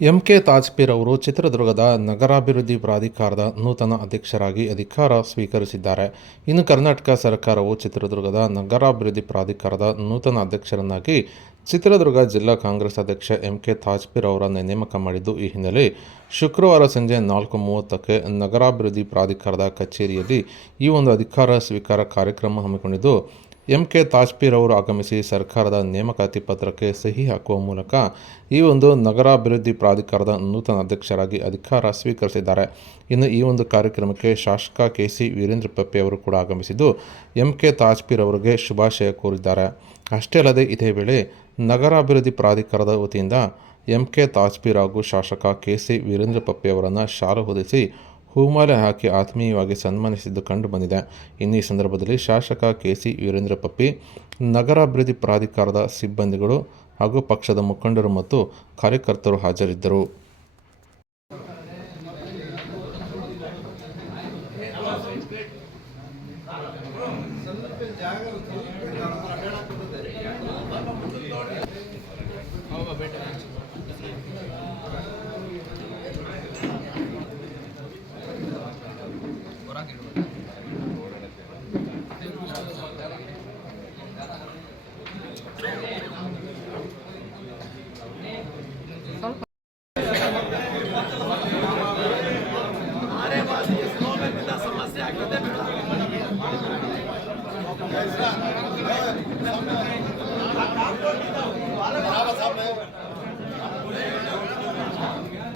MK Tajpeer ಅವರು ಚಿತ್ರದುರ್ಗದ ನಗರಾಭಿವೃದ್ಧಿ ಪ್ರಾಧಿಕಾರದ ನೂತನ ಅಧ್ಯಕ್ಷರಾಗಿ ಅಧಿಕಾರ ಸ್ವೀಕರಿಸಿದ್ದಾರೆ. ಇನ್ನು ಕರ್ನಾಟಕ ಸರ್ಕಾರವು ಚಿತ್ರದುರ್ಗದ ನಗರಾಭಿವೃದ್ಧಿ ಪ್ರಾಧಿಕಾರದ ನೂತನ ಅಧ್ಯಕ್ಷರನ್ನಾಗಿ ಚಿತ್ರದುರ್ಗ ಜಿಲ್ಲಾ ಕಾಂಗ್ರೆಸ್ ಅಧ್ಯಕ್ಷ ಎಂಕೆ ತಾಜ್ಪೀರ್ ಅವರನ್ನು ನೇಮಕ ಮಾಡಿದ್ದು, ಈ ಹಿನ್ನೆಲೆ ಶುಕ್ರವಾರ ಸಂಜೆ 4:30ಕ್ಕೆ ನಗರಾಭಿವೃದ್ಧಿ ಪ್ರಾಧಿಕಾರದ ಕಚೇರಿಯಲ್ಲಿ ಈ ಒಂದು ಅಧಿಕಾರ ಸ್ವೀಕಾರ ಕಾರ್ಯಕ್ರಮ ಹಮ್ಮಿಕೊಂಡಿದ್ದು, ಎಂಕೆ ತಾಜ್ಪೀರ್ ಅವರು ಆಗಮಿಸಿ ಸರ್ಕಾರದ ನೇಮಕಾತಿ ಪತ್ರಕ್ಕೆ ಸಹಿ ಹಾಕುವ ಮೂಲಕ ಈ ಒಂದು ನಗರಾಭಿವೃದ್ಧಿ ಪ್ರಾಧಿಕಾರದ ನೂತನ ಅಧ್ಯಕ್ಷರಾಗಿ ಅಧಿಕಾರ ಸ್ವೀಕರಿಸಿದ್ದಾರೆ. ಇನ್ನು ಈ ಒಂದು ಕಾರ್ಯಕ್ರಮಕ್ಕೆ ಶಾಸಕ ಕೆ.ಸಿ. ವೀರೇಂದ್ರ ಪಪ್ಪಿ ಅವರು ಕೂಡ ಆಗಮಿಸಿದ್ದು, ಎಂಕೆ ತಾಜ್ಪೀರ್ ಅವರಿಗೆ ಶುಭಾಶಯ ಕೋರಿದ್ದಾರೆ. ಅಷ್ಟೇ ಅಲ್ಲದೆ ಇದೇ ವೇಳೆ ನಗರಾಭಿವೃದ್ಧಿ ಪ್ರಾಧಿಕಾರದ ವತಿಯಿಂದ ಎಂಕೆ ತಾಜ್ಪೀರ್ ಹಾಗೂ ಶಾಸಕ ಕೆ.ಸಿ. ವೀರೇಂದ್ರ ಪಪ್ಪಿ ಅವರನ್ನು ಶಾಲು ಹೊದಿಸಿ ಹೂಮಾಲೆ ಹಾಕಿ ಆತ್ಮೀಯವಾಗಿ ಸನ್ಮಾನಿಸಿದ್ದು ಕಂಡು ಬಂದಿದೆ. ಇನ್ನು ಈ ಸಂದರ್ಭದಲ್ಲಿ ಶಾಸಕ ಕೆ.ಸಿ. ವೀರೇಂದ್ರ ಪಪ್ಪಿ, ನಗರಾಭಿವೃದ್ಧಿ ಪ್ರಾಧಿಕಾರದ ಸಿಬ್ಬಂದಿಗಳು ಹಾಗೂ ಪಕ್ಷದ ಮುಖಂಡರು ಮತ್ತು ಕಾರ್ಯಕರ್ತರು ಹಾಜರಿದ್ದರು.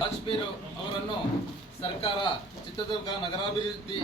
ತಾಜ್ಪೀರ್ ಅವರನ್ನು ಸರ್ಕಾರ ಚಿತ್ರದುರ್ಗ ನಗರಾಭಿವೃದ್ಧಿ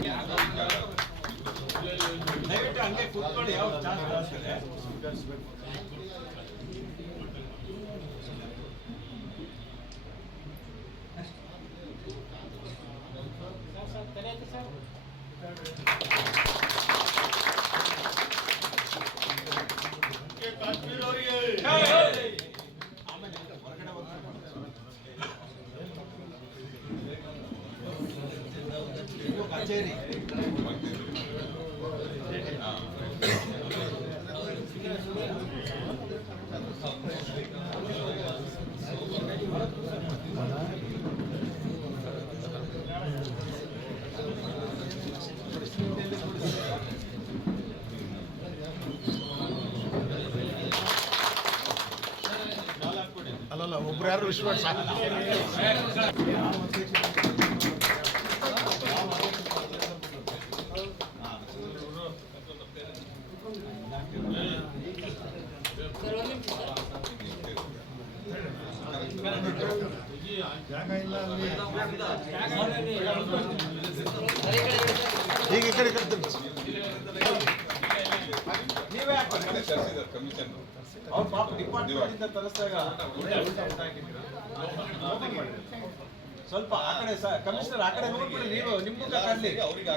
ಅಲ್ಲಲ್ಲ ಒಬ್ರು ಯಾರು ವಿಶ್ವಾಸ ಜಾಗ ಇಲ್ಲ ಈಗ ಈ ಕಡೆ ನೀವೇ ಕಮಿಷನ್ ಅವ್ರು ಪಾಪ ಡಿಪಾರ್ಟ್ಮೆಂಟ್ ತರಿಸಿದಾಗ ಸ್ವಲ್ಪ ಆ ಕಡೆ ಕಮಿಷನರ್ ಆ ಕಡೆ ನೋಡ್ಬಿಡಿ, ನೀವು ನಿಮ್ಮ ಅವ್ರಿಗೆ